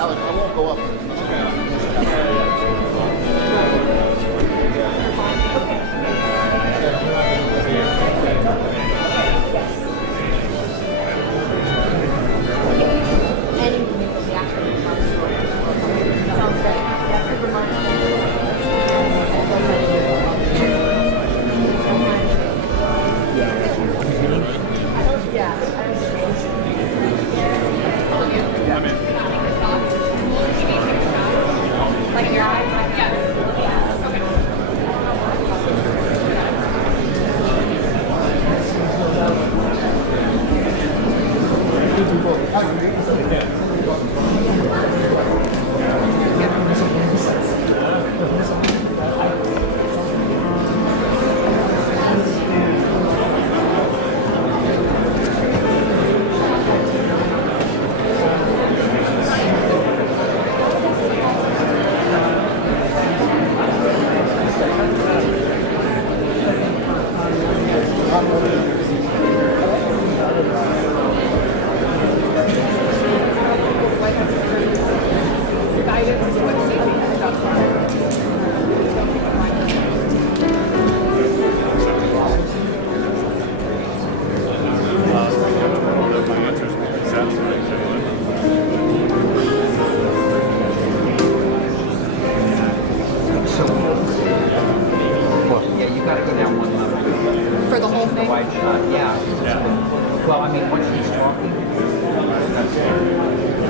Alex, I won't go up.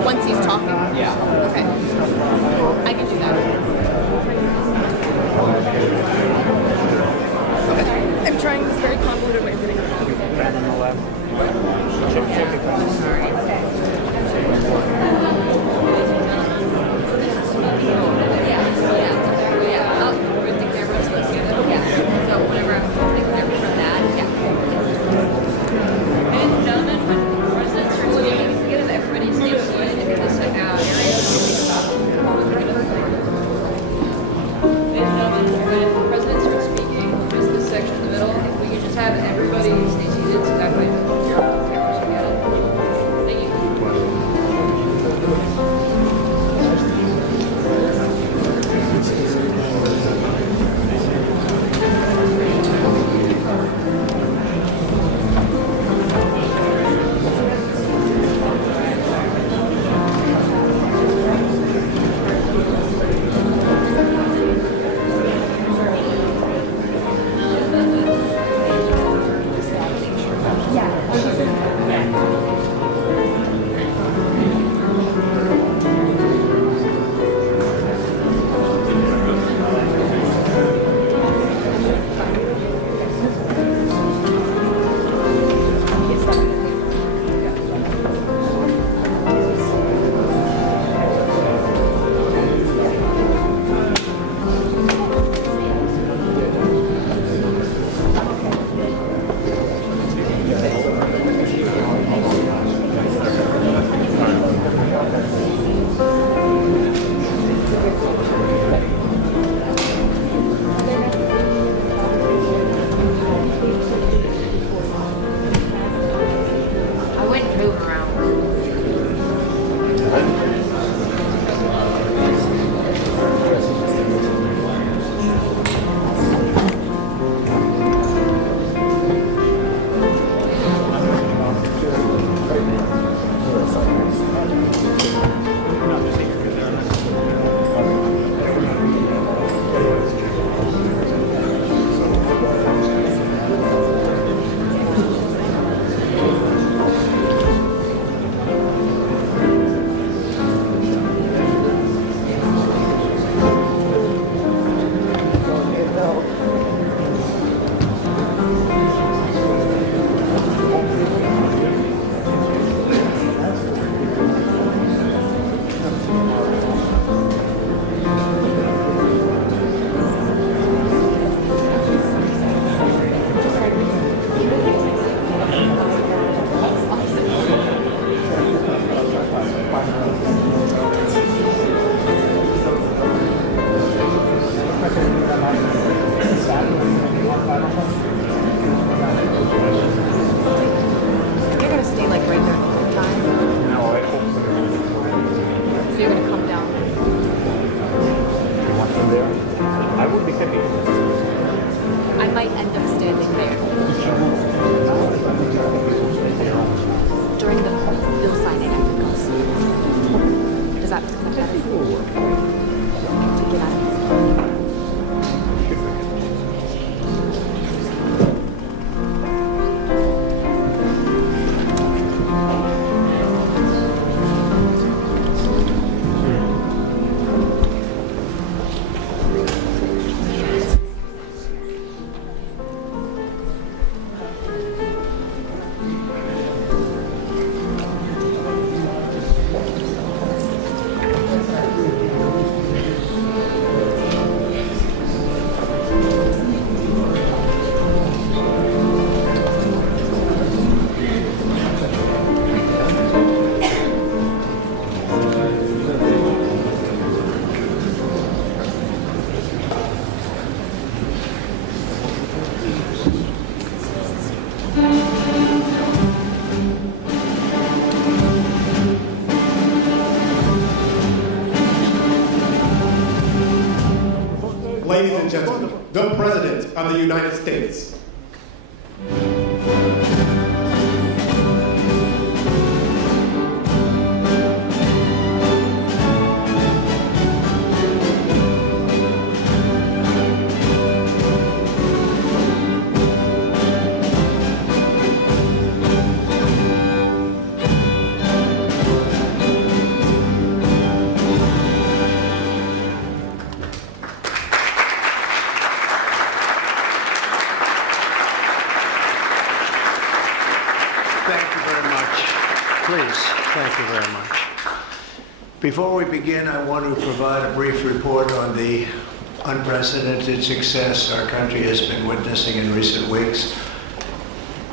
Once he's talking? Yeah. Okay. I can do that. Okay. I'm trying this very convoluted way of getting it. Bend on the left. Have every ladies and gentlemen, the President of the United States. Thank you very much. Before we begin, I want to provide a brief report on the unprecedented success our country has been witnessing in recent weeks.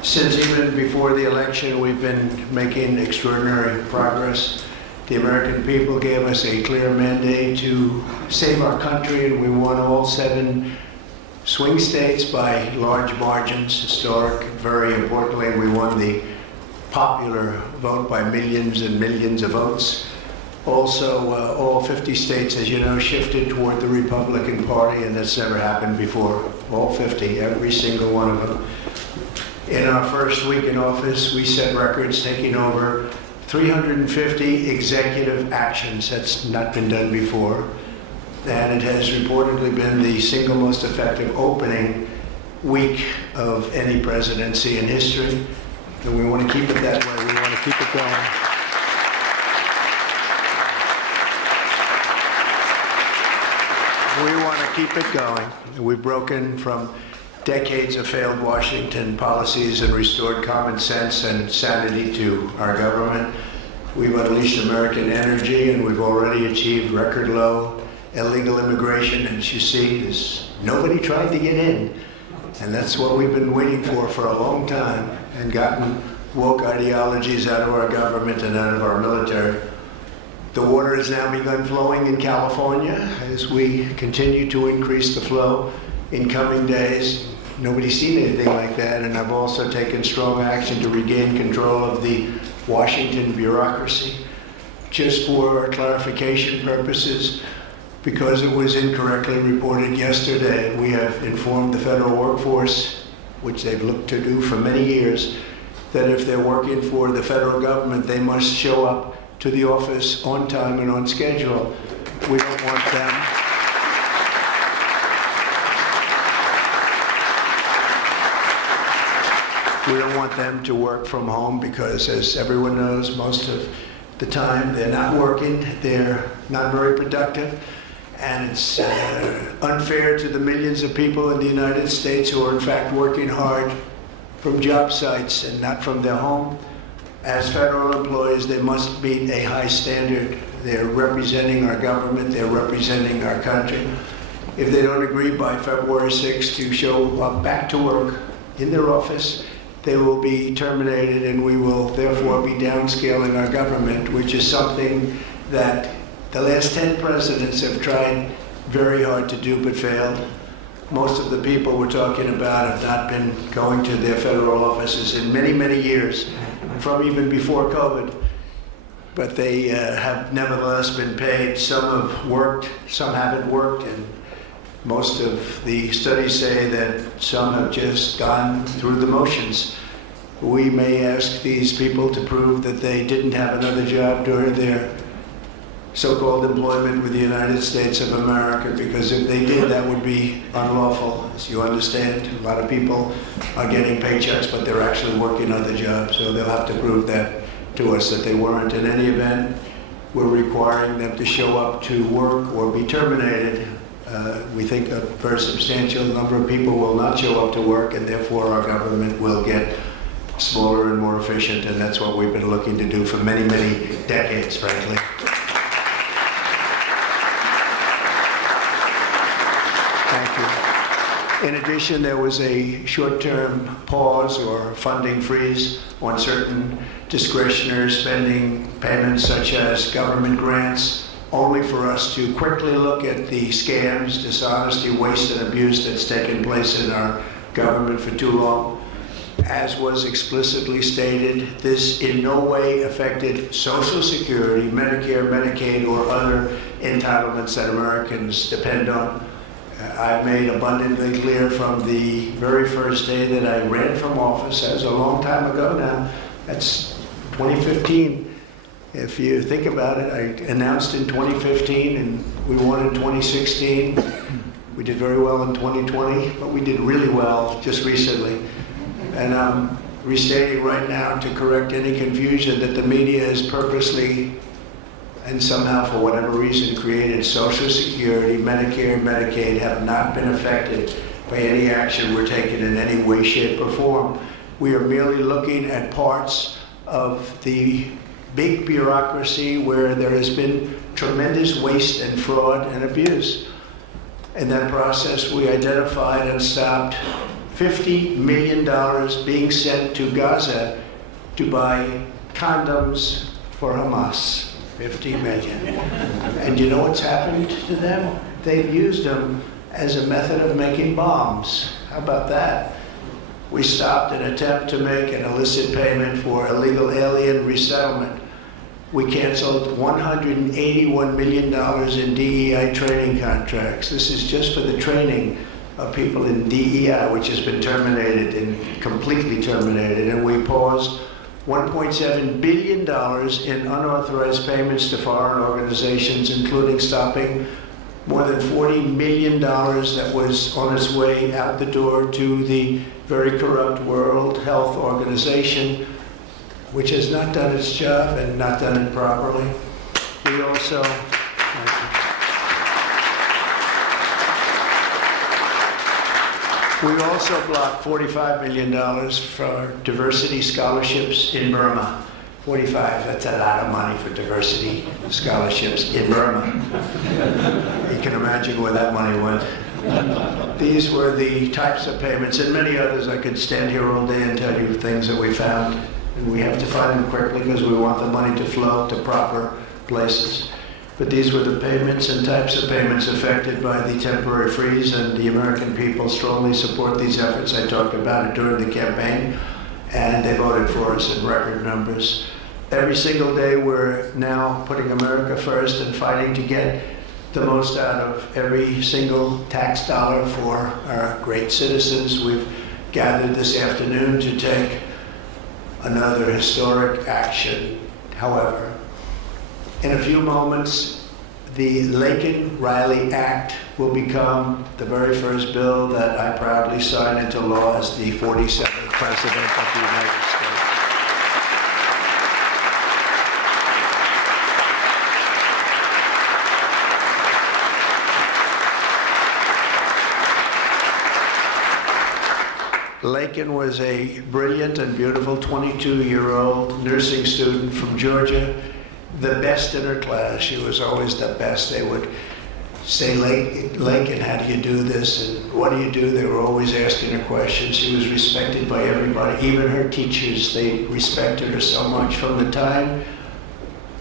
Since even before the election, we've been making extraordinary progress. The American people gave us a clear mandate to save our country, and we won all 7 swing states by large margins, historic. Very importantly, we won the popular vote by millions and millions of votes. Also, all 50 states, as you know, shifted toward the Republican Party, and that's never happened before. All 50, every single one of them. In our first week in office, we set records, taking over 350 executive actions. That's not been done before. And it has reportedly been the single most effective opening week of any presidency in history. And we want to keep it that way. We want to keep it going. We want to keep it going. We've broken from decades of failed Washington policies and restored common sense and sanity to our government. We've unleashed American energy, and we've already achieved record low illegal immigration. And as you see, there's nobody tried to get in. And that's what we've been waiting for a long time, and gotten woke ideologies out of our government and out of our military. The water has now begun flowing in California as we continue to increase the flow in coming days. Nobody's seen anything like that, and I've also taken strong action to regain control of the Washington bureaucracy. Just for clarification purposes, because it was incorrectly reported yesterday, we have informed the federal workforce, which they've looked to do for many years, that if they're working for the federal government, they must show up to the office on time and on schedule. We don't want them. We don't want them to work from home because, as everyone knows, most of the time they're not working, they're not very productive. And it's unfair to the millions of people in the United States who are in fact working hard from job sites and not from their home. As federal employees, they must meet a high standard. They're representing our government, they're representing our country. If they don't agree by February 6th to show up back to work in their office, they will be terminated, and we will therefore be downscaling our government, which is something that the last 10 presidents have tried very hard to do but failed. Most of the people we're talking about have not been going to their federal offices in many, many years, from even before COVID. But they have nevertheless been paid. Some have worked, some haven't worked, and most of the studies say that some have just gone through the motions. We may ask these people to prove that they didn't have another job during their so-called employment with the United States of America, because if they did, that would be unlawful. As you understand, a lot of people are getting paychecks, but they're actually working other jobs, so they'll have to prove that to us that they weren't. In any event, we're requiring them to show up to work or be terminated. We think a very substantial number of people will not show up to work, and therefore our government will get smaller and more efficient, and that's what we've been looking to do for many, many decades, frankly. In addition, there was a short-term pause or funding freeze on certain discretionary spending payments, such as government grants, only for us to quickly look at the scams, dishonesty, waste, and abuse that's taken place in our government for too long. As was explicitly stated, this in no way affected Social Security, Medicare, Medicaid, or other entitlements that Americans depend on. I made abundantly clear from the very first day that I ran from office, that was a long time ago now, that's 2015. If you think about it, I announced in 2015 and we won in 2016. We did very well in 2020, but we did really well just recently. And I'm restating right now to correct any confusion that the media has purposely and somehow for whatever reason created Social Security, Medicare, Medicaid have not been affected by any action we're taking in any way, shape, or form. We are merely looking at parts of the big bureaucracy where there has been tremendous waste and fraud and abuse. In that process, we identified and stopped $50 million being sent to Gaza to buy condoms for Hamas. 50 million. And you know what's happened to them? They've used them as a method of making bombs. How about that? We stopped an attempt to make an illicit payment for illegal alien resettlement. We canceled $181 million in DEI training contracts. This is just for the training of people in DEI, which has been terminated and completely terminated. And we paused $1.7 billion in unauthorized payments to foreign organizations, including stopping more than $40 million that was on its way out the door to the very corrupt World Health Organization, which has not done its job and not done it properly. We also blocked $45 million for diversity scholarships in Burma. 45, that's a lot of money for diversity scholarships in Burma. You can imagine where that money went. These were the types of payments, and many others. I could stand here all day and tell you things that we found, and we have to find them quickly because we want the money to flow to proper places. But these were the payments and types of payments affected by the temporary freeze, and the American people strongly support these efforts. I talked about it during the campaign, and they voted for us in record numbers. Every single day we're now putting America first and fighting to get the most out of every single tax dollar for our great citizens. We've gathered this afternoon to take another historic action. However, in a few moments, the Laken Riley Act will become the very first bill that I proudly sign into law as the 47th President of the United States. Laken was a brilliant and beautiful 22-year-old nursing student from Georgia, the best in her class. She was always the best. They would say, Laken, how do you do this? And what do you do? They were always asking her questions. She was respected by everybody, even her teachers. They respected her so much. From the time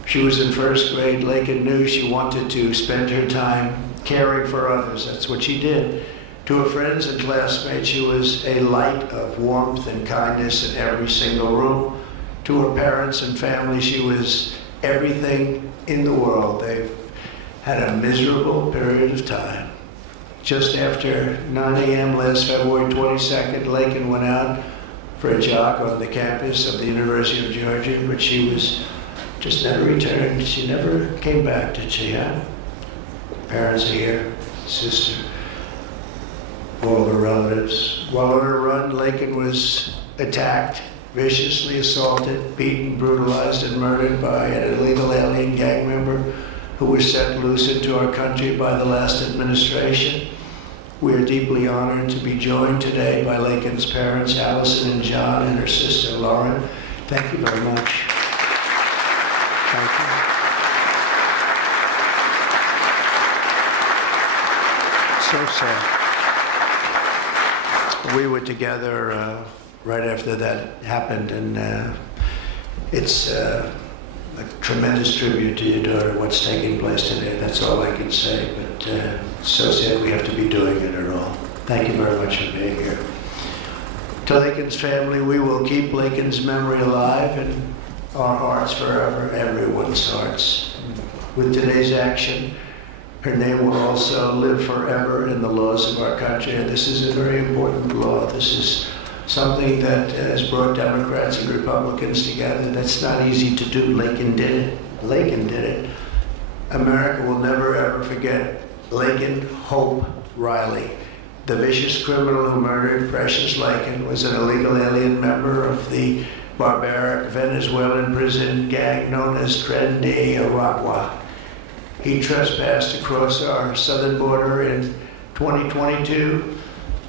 she was in first grade, Laken knew she wanted to spend her time caring for others. That's what she did. To her friends and classmates, she was a light of warmth and kindness in every single room. To her parents and family, she was everything in the world. They've had a miserable period of time. Just after 9 a.m. last February 22nd, Laken went out for a jog on the campus of the University of Georgia, but she was just never returned. She never came back, did she, huh? Parents are here, sister, all of her relatives. While on her run, Laken was attacked, viciously assaulted, beaten, brutalized, and murdered by an illegal alien gang member who was set loose into our country by the last administration. We are deeply honored to be joined today by Laken's parents, Allison and John, and her sister, Lauren. Thank you very much. Thank you. So sad. We were together right after that happened, and it's a tremendous tribute to your daughter, what's taking place today. That's all I can say, but it's so sad we have to be doing it at all. Thank you very much for being here. To Laken's family, we will keep Laken's memory alive in our hearts forever, everyone's hearts. With today's action, Her name will also live forever in the laws of our country, and this is a very important law. This is something that has brought Democrats and Republicans together. That's not easy to do. Laken did it. Laken did it. America will never ever forget Laken Hope Riley. The vicious criminal who murdered Precious Laken was an illegal alien member of the barbaric Venezuelan prison gang known as Tren de Aragua. He trespassed across our southern border in 2022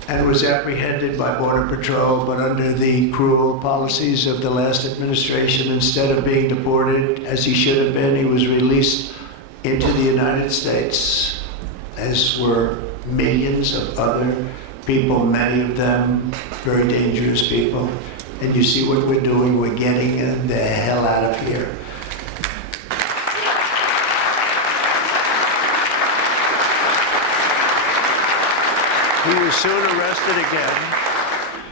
and was apprehended by Border Patrol, but under the cruel policies of the last administration, instead of being deported as he should have been, he was released into the United States, as were millions of other people, many of them very dangerous people. And you see what we're doing, we're getting them the hell out of here. He was soon arrested again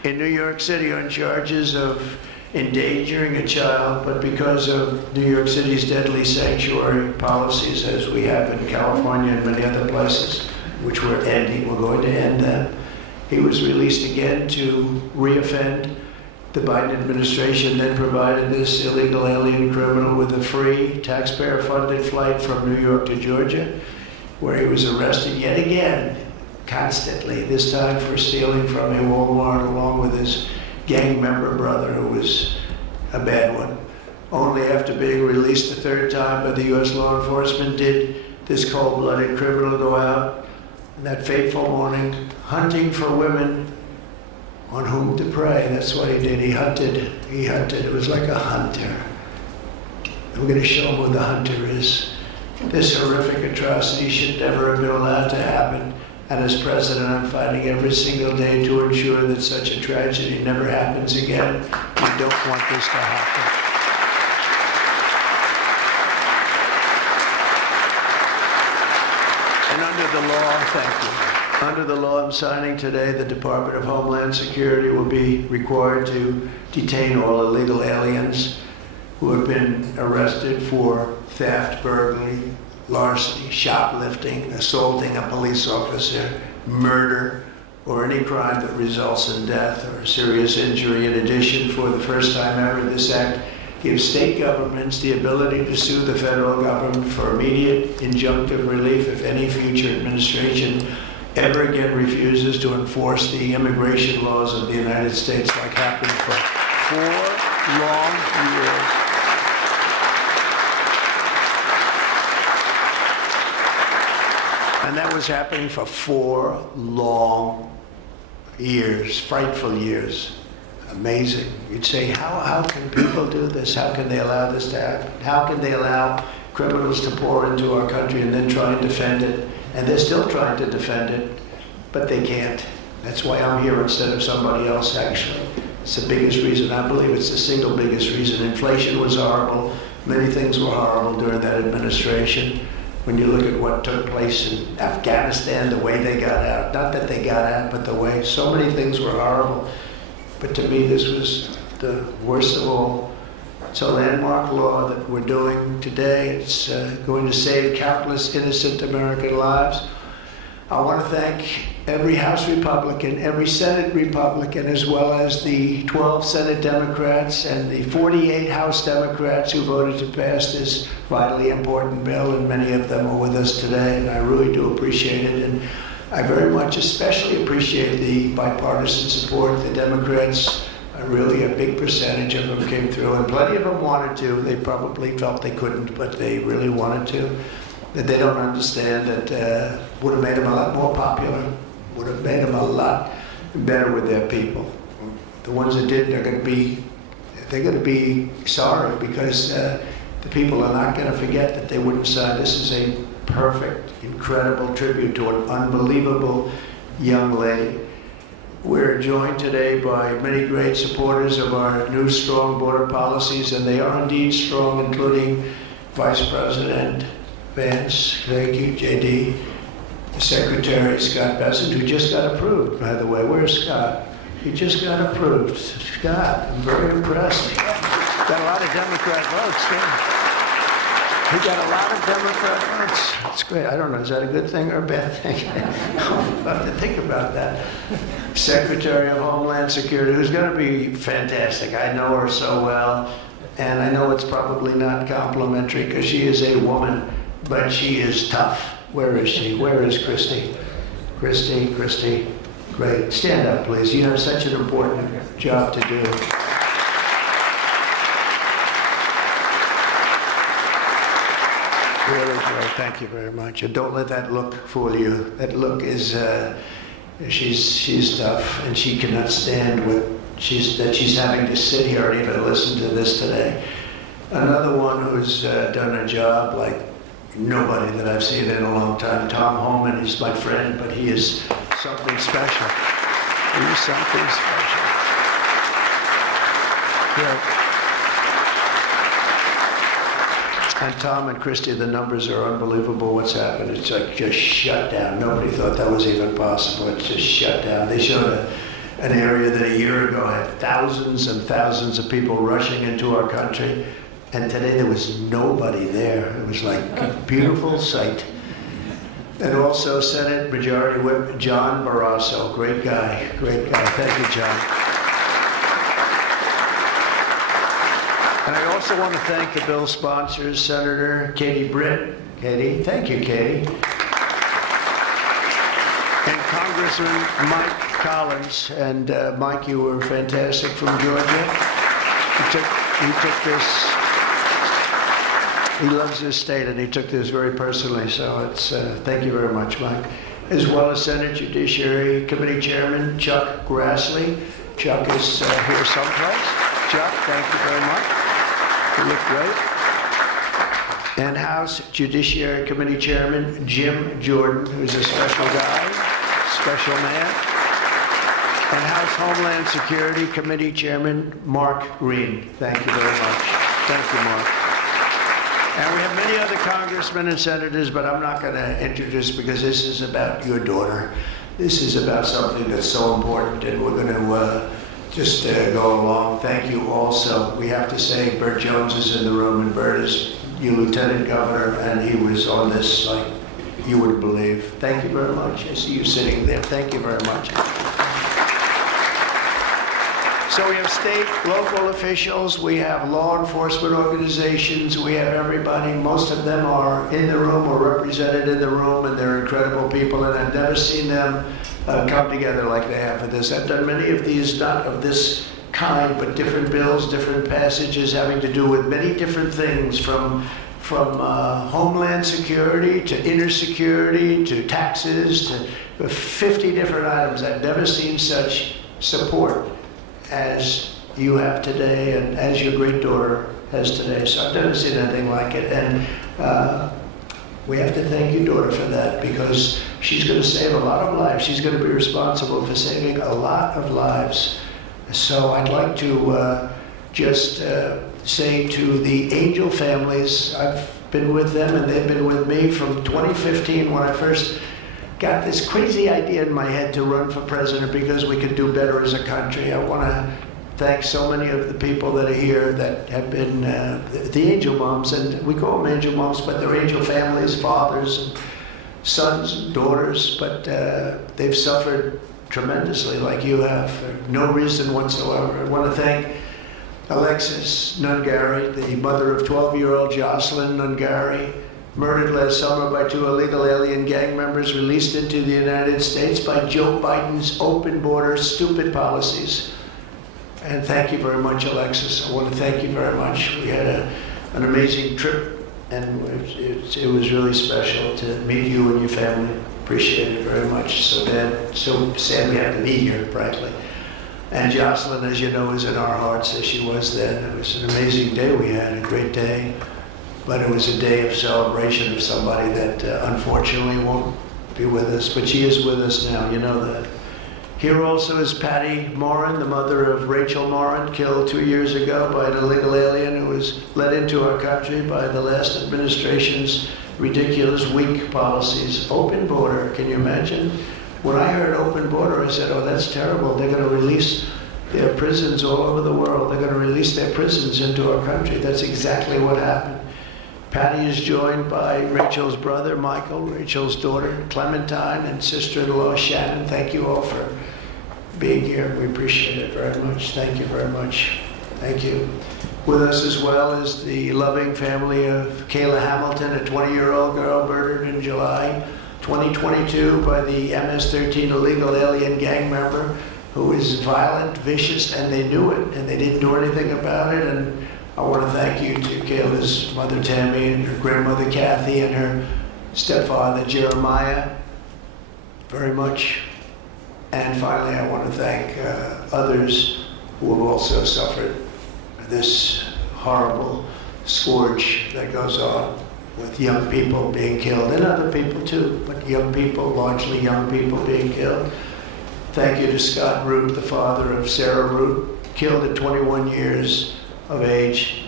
in New York City on charges of endangering a child, but because of New York City's deadly sanctuary policies, as we have in California and many other places, which we're ending, we're going to end them, he was released again to reoffend. The Biden administration then provided this illegal alien criminal with a free, taxpayer-funded flight from New York to Georgia, where he was arrested yet again, constantly, this time for stealing from a Walmart along with his gang member brother, who was a bad one. Only after being released the third time by the U.S. law enforcement did this cold-blooded criminal go out that fateful morning hunting for women on whom to prey. That's what he did. He hunted. It was like a hunter. We're going to show him who the hunter is. This horrific atrocity should never have been allowed to happen. And as president, I'm fighting every single day to ensure that such a tragedy never happens again. We don't want this to happen. And under the law, thank you. Under the law I'm signing today, the Department of Homeland Security will be required to detain all illegal aliens who have been arrested for theft, burglary, larceny, shoplifting, assaulting a police officer, murder, or any crime that results in death or serious injury. In addition, for the first time ever, this act gives state governments the ability to sue the federal government for immediate injunctive relief if any future administration ever again refuses to enforce the immigration laws of the United States, like happened for 4 long years. And that was happening for 4 long years, frightful years. Amazing. You'd say, how can people do this? How can they allow this to happen? How can they allow criminals to pour into our country and then try and defend it? And they're still trying to defend it, but they can't. That's why I'm here instead of somebody else, actually. It's the biggest reason. I believe it's the single biggest reason. Inflation was horrible. Many things were horrible during that administration. When you look at what took place in Afghanistan, the way they got out, not that they got out, but the way, so many things were horrible. But to me, this was the worst of all. It's a landmark law that we're doing today. It's going to save countless innocent American lives. I want to thank every House Republican, every Senate Republican, as well as the 12 Senate Democrats and the 48 House Democrats who voted to pass this vitally important bill, and many of them are with us today, and I really do appreciate it. And I very much especially appreciate the bipartisan support. The Democrats, really a big percentage of them came through, and plenty of them wanted to. They probably felt they couldn't, but they really wanted to. That they don't understand that would have made them a lot more popular, would have made them a lot better with their people. The ones that didn't are going to be sorry, because the people are not going to forget that they wouldn't sign. This is a perfect, incredible tribute to an unbelievable young lady. We're joined today by many great supporters of our new strong border policies, and they are indeed strong, including Vice President Vance, thank you, JD, Secretary Scott Bessent, who just got approved, by the way. Where's Scott? He just got approved. Scott, I'm very impressed. Got a lot of Democrat votes, too. We got a lot of Democrat votes. It's great. I don't know, is that a good thing or a bad thing? I'll have to think about that. Secretary of Homeland Security, who's going to be fantastic. I know her so well, and I know it's probably not complimentary because she is a woman, but she is tough. Where is she? Where is Christy? Christy, great. Stand up, please. You have such an important job to do. Really great. Thank you very much. And don't let that look fool you. That look is, she's tough, and she cannot stand that she's having to sit here and even listen to this today. Another one who's done a job like nobody that I've seen in a long time. Tom Homan, he's my friend, but he is something special. He is something special. Yeah. And Tom and Christy, the numbers are unbelievable. What's happened? It's like just shut down. Nobody thought that was even possible. It's just shut down. They showed an area that a year ago had thousands and thousands of people rushing into our country. And today there was nobody there. It was like a beautiful sight. And also Senate Majority Whip John Barrasso. Great guy. Great guy. Thank you, John. And I also want to thank the bill sponsors, Senator Katie Britt. Katie, thank you, Katie. And Congressman Mike Collins. And Mike, you were fantastic from Georgia. He took this. He loves his state, and he took this very personally. So it's thank you very much, Mike. As well as Senate Judiciary Committee Chairman Chuck Grassley. Chuck is here someplace. Chuck, thank you very much. You look great. And House Judiciary Committee Chairman Jim Jordan, who's a special guy, special man. And House Homeland Security Committee Chairman Mark Green. Thank you very much. Thank you, Mark. And we have many other congressmen and senators, but I'm not going to introduce because this is about your daughter. This is about something that's so important, and we're going to just go along. Thank you also. We have to say Burt Jones is in the room, and Burt is your lieutenant governor, and he was on this like you wouldn't believe. Thank you very much. I see you sitting there. Thank you very much. So we have state, local officials, we have law enforcement organizations, we have everybody. Most of them are in the room or represented in the room, and they're incredible people, and I've never seen them come together like they have for this. I've done many of these, not of this kind, but different bills, different passages having to do with many different things, from homeland security to inner security to taxes to 50 different items. I've never seen such support as you have today and as your great daughter has today. So I've never seen anything like it. And we have to thank your daughter for that, because she's going to save a lot of lives. She's going to be responsible for saving a lot of lives. So I'd like to just say to the Angel families, I've been with them and they've been with me from 2015 when I first got this crazy idea in my head to run for president because we could do better as a country. I want to thank so many of the people that are here that have been the angel moms, and we call them angel moms, but they're angel families, fathers, and sons and daughters, but they've suffered tremendously like you have for no reason whatsoever. I want to thank Alexis Nungari, the mother of 12-year-old Jocelyn Nungari, murdered last summer by 2 illegal alien gang members released into the United States by Joe Biden's open border stupid policies. And thank you very much, Alexis. I want to thank you very much. We had an amazing trip, and it was really special to meet you and your family. Appreciate it very much. So sad we have to be here, frankly. And Jocelyn, as you know, is in our hearts as she was then. It was an amazing day we had, a great day. But it was a day of celebration of somebody that unfortunately won't be with us. But she is with us now, you know that. Here also is Patty Morin, the mother of Rachel Morin, killed 2 years ago by an illegal alien who was let into our country by the last administration's ridiculous, weak policies. Open border, can you imagine? When I heard open border, I said, oh, that's terrible. They're going to release their prisons all over the world. They're going to release their prisons into our country. That's exactly what happened. Patty is joined by Rachel's brother, Michael, Rachel's daughter, Clementine, and sister-in-law, Shannon. Thank you all for being here. We appreciate it very much. Thank you very much. Thank you. With us as well is the loving family of Kayla Hamilton, a 20-year-old girl murdered in July 2022 by the MS-13 illegal alien gang member who is violent, vicious, and they knew it, and they didn't do anything about it. And I want to thank you to Kayla's mother, Tammy, and her grandmother, Kathy, and her stepfather, Jeremiah, very much. And finally, I want to thank others who have also suffered this horrible scourge that goes on with young people being killed, and other people too, but young people, largely young people being killed. Thank you to Scott Root, the father of Sarah Root, killed at 21 years of age.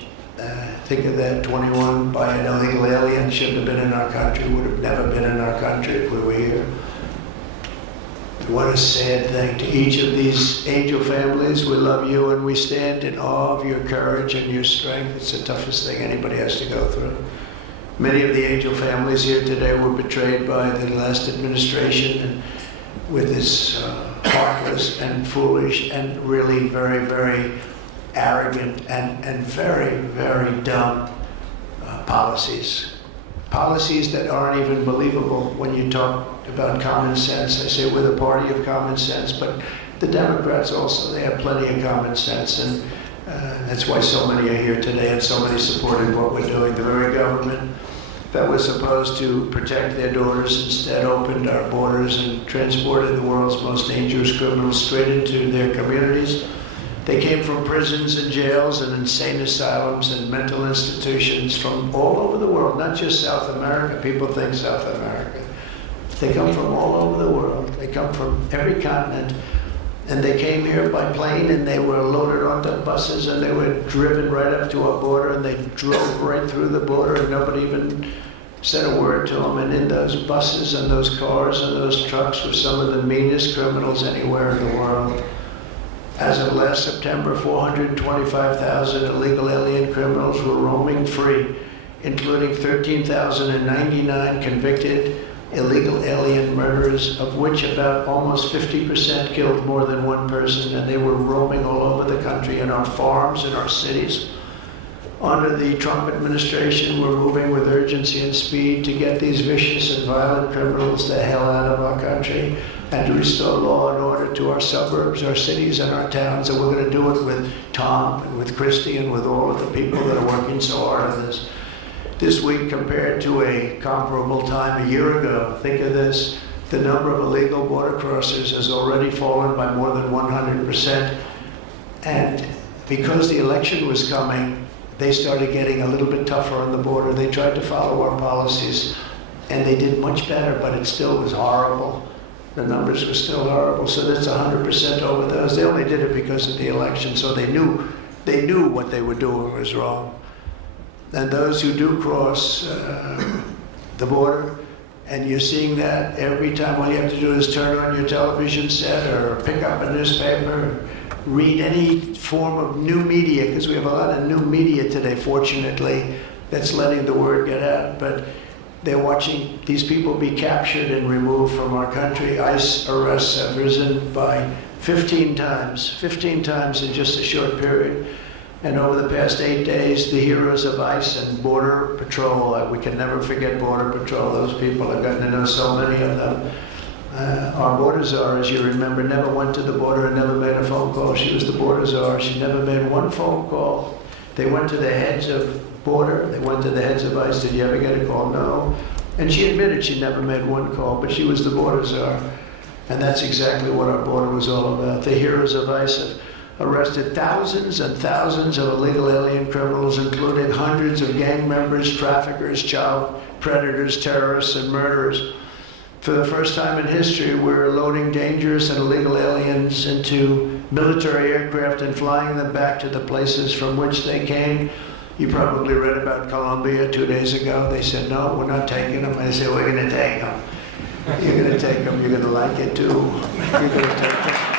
Think of that, 21 by an illegal alien, shouldn't have been in our country, would have never been in our country if we were here. What a sad thing. To each of these angel families, we love you and we stand in awe of your courage and your strength. It's the toughest thing anybody has to go through. Many of the angel families here today were betrayed by the last administration and with its heartless and foolish and really very, very arrogant and very, very dumb policies. Policies that aren't even believable when you talk about common sense. I say we're the party of common sense, but the Democrats also, they have plenty of common sense, and that's why so many are here today and so many supported what we're doing. The very government that was supposed to protect their daughters instead opened our borders and transported the world's most dangerous criminals straight into their communities. They came from prisons and jails and insane asylums and mental institutions from all over the world, not just South America. People think South America. They come from all over the world. They come from every continent. And they came here by plane and they were loaded onto buses and they were driven right up to our border and they drove right through the border and nobody even said a word to them. And in those buses and those cars and those trucks were some of the meanest criminals anywhere in the world. As of last September, 425,000 illegal alien criminals were roaming free, including 13,099 convicted illegal alien murderers, of which about almost 50% killed more than one person, and they were roaming all over the country in our farms, in our cities. Under the Trump administration, we're moving with urgency and speed to get these vicious and violent criminals the hell out of our country and to restore law and order to our suburbs, our cities, and our towns. And we're going to do it with Tom and with Christy and with all of the people that are working so hard on this. This week, compared to a comparable time a year ago, think of this, the number of illegal border crossers has already fallen by more than 100%. And because the election was coming, they started getting a little bit tougher on the border. They tried to follow our policies, and they did much better, but it still was horrible. The numbers were still horrible, so that's 100% over those. They only did it because of the election, so they knew what they were doing was wrong. And those who do cross the border, and you're seeing that every time, all you have to do is turn on your television set or pick up a newspaper, read any form of new media, because we have a lot of new media today, fortunately, that's letting the word get out. But they're watching these people be captured and removed from our country. ICE arrests have risen by 15 times in just a short period. And over the past 8 days, the heroes of ICE and Border Patrol, we can never forget Border Patrol. Those people, I've gotten to know so many of them. Our border czar, as you remember, never went to the border and never made a phone call. She was the border czar. She never made one phone call. They went to the heads of border. They went to the heads of ICE. Did you ever get a call? No. And she admitted she never made one call, but she was the border czar. And that's exactly what our border was all about. The heroes of ICE have arrested thousands and thousands of illegal alien criminals, including hundreds of gang members, traffickers, child predators, terrorists, and murderers. For the first time in history, we're loading dangerous and illegal aliens into military aircraft and flying them back to the places from which they came. You probably read about Colombia 2 days ago. They said, no, we're not taking them. I said, we're going to take them. You're going to take them. You're going to like it, too. You're going to take them.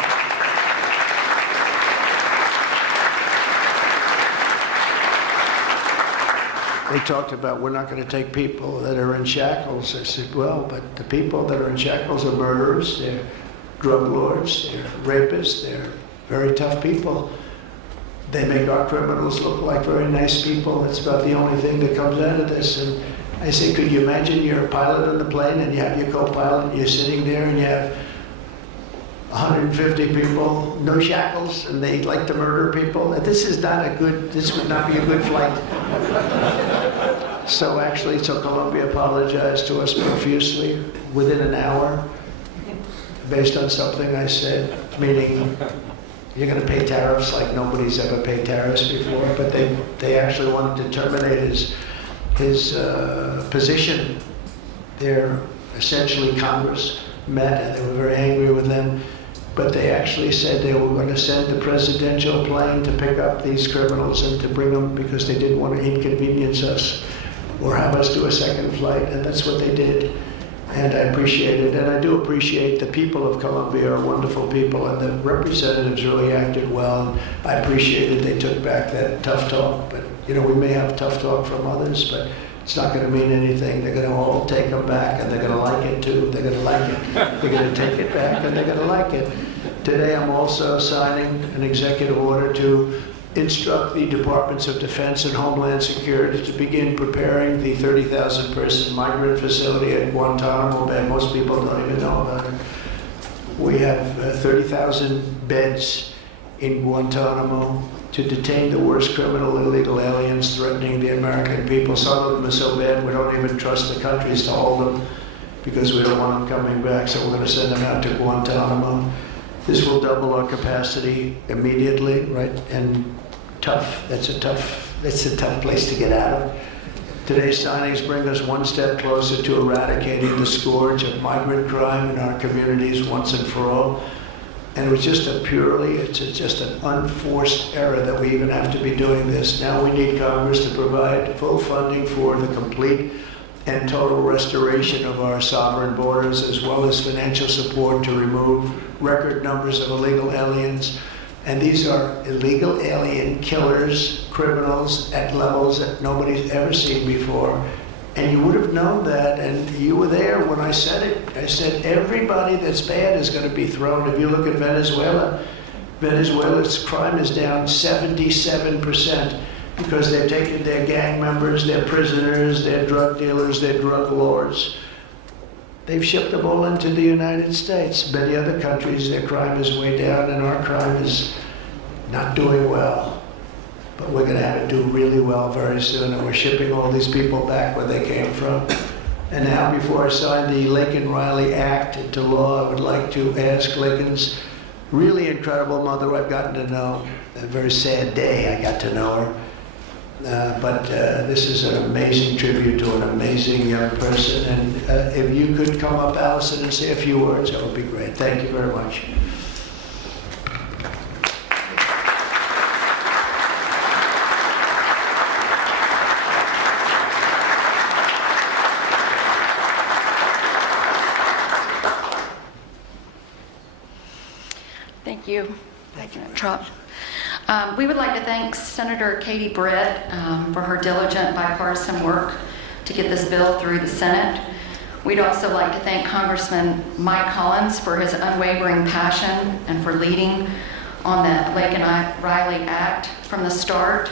they talked about, we're not going to take people that are in shackles. I said, well, but the people that are in shackles are murderers, they're drug lords, they're rapists, they're very tough people. They make our criminals look like very nice people. That's about the only thing that comes out of this. And I say, could you imagine you're a pilot on the plane and you have your co-pilot and you're sitting there and you have 150 people, no shackles, and they like to murder people? This would not be a good flight. So Colombia apologized to us profusely within an hour based on something I said, meaning you're going to pay tariffs like nobody's ever paid tariffs before, but they actually wanted to terminate his position. They're essentially Congress met and they were very angry with them, but they actually said they were going to send the presidential plane to pick up these criminals and to bring them because they didn't want to inconvenience us or have us do a second flight, and that's what they did. And I appreciate it, and I do appreciate the people of Colombia are wonderful people, and the representatives really acted well. I appreciated they took back that tough talk, but we may have tough talk from others, but it's not going to mean anything. They're going to all take them back, and they're going to like it too. They're going to like it. They're going to take it back, and they're going to like it. Today I'm also signing an executive order to instruct the Departments of Defense and Homeland Security to begin preparing the 30,000-person migrant facility at Guantanamo Bay. Most people don't even know about it. We have 30,000 beds in Guantanamo to detain the worst criminal illegal aliens threatening the American people. Some of them are so bad we don't even trust the countries to hold them because we don't want them coming back, so we're going to send them out to Guantanamo. This will double our capacity immediately, right? And that's a tough place to get out of. Today's signings bring us one step closer to eradicating the scourge of migrant crime in our communities once and for all. And it was just just an unforced error that we even have to be doing this. Now we need Congress to provide full funding for the complete and total restoration of our sovereign borders, as well as financial support to remove record numbers of illegal aliens. And these are illegal alien killers, criminals at levels that nobody's ever seen before. And you would have known that, and you were there when I said it. I said everybody that's bad is going to be thrown. If you look at Venezuela, Venezuela's crime is down 77% because they've taken their gang members, their prisoners, their drug dealers, their drug lords. They've shipped them all into the United States. Many other countries, their crime is way down, and our crime is not doing well. But we're going to have it do really well very soon, and we're shipping all these people back where they came from. And now, before I sign the Laken Riley Act into law, I would like to ask Laken's really incredible mother, I've gotten to know. A very sad day I got to know her. But this is an amazing tribute to an amazing young person. And if you could come up, Allison, and say a few words, that would be great. Thank you very much. Thank you, President Trump. We would like to thank Senator Katie Britt for her diligent bipartisan work to get this bill through the Senate. We'd also like to thank Congressman Mike Collins for his unwavering passion and for leading on the Laken Riley Act from the start.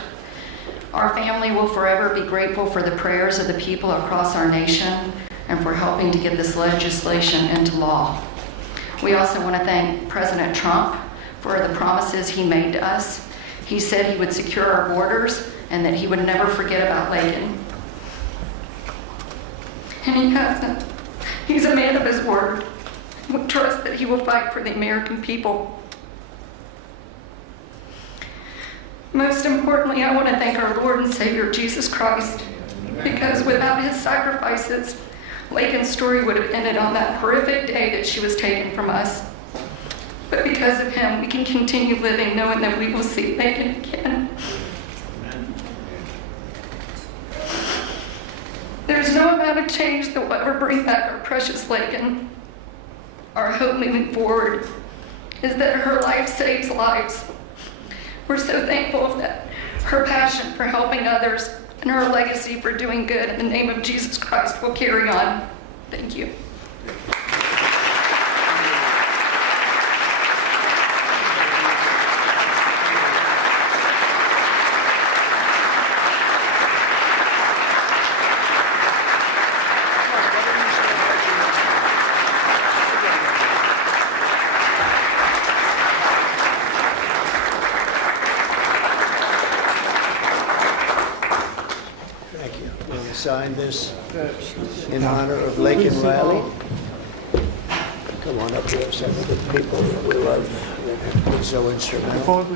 Our family will forever be grateful for the prayers of the people across our nation and for helping to get this legislation into law. We also want to thank President Trump for the promises he made to us. He said he would secure our borders and that he would never forget about Laken. And he hasn't. He's a man of his word. We trust that he will fight for the American people. Most importantly, I want to thank our Lord and Savior, Jesus Christ, because without his sacrifices, Laken's story would have ended on that horrific day that she was taken from us. But because of him, we can continue living knowing that we will see Laken again. There's no amount of change that will ever bring back our precious Laken. Our hope moving forward is that her life saves lives. We're so thankful that her passion for helping others and her legacy for doing good in the name of Jesus Christ will carry on. Thank you. Thank you. We'll sign this in honor of Laken Riley. Come on up here, some of the people that we love, that have been so instrumental.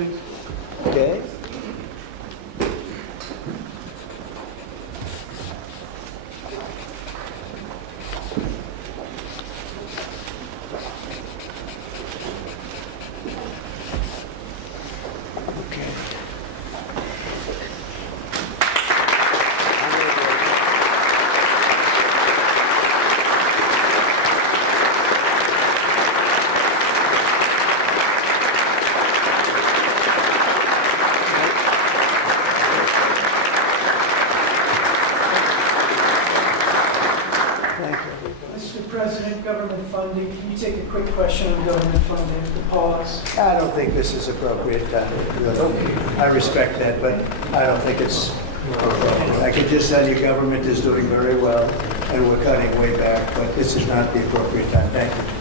Okay? Okay. Thank you. Mr. President, government funding, can you take a quick question on government funding, the pause? I don't think this is appropriate time. I respect that, but I don't think it's appropriate. I can just tell you government is doing very well, and we're cutting way back, but this is not the appropriate time. Thank you.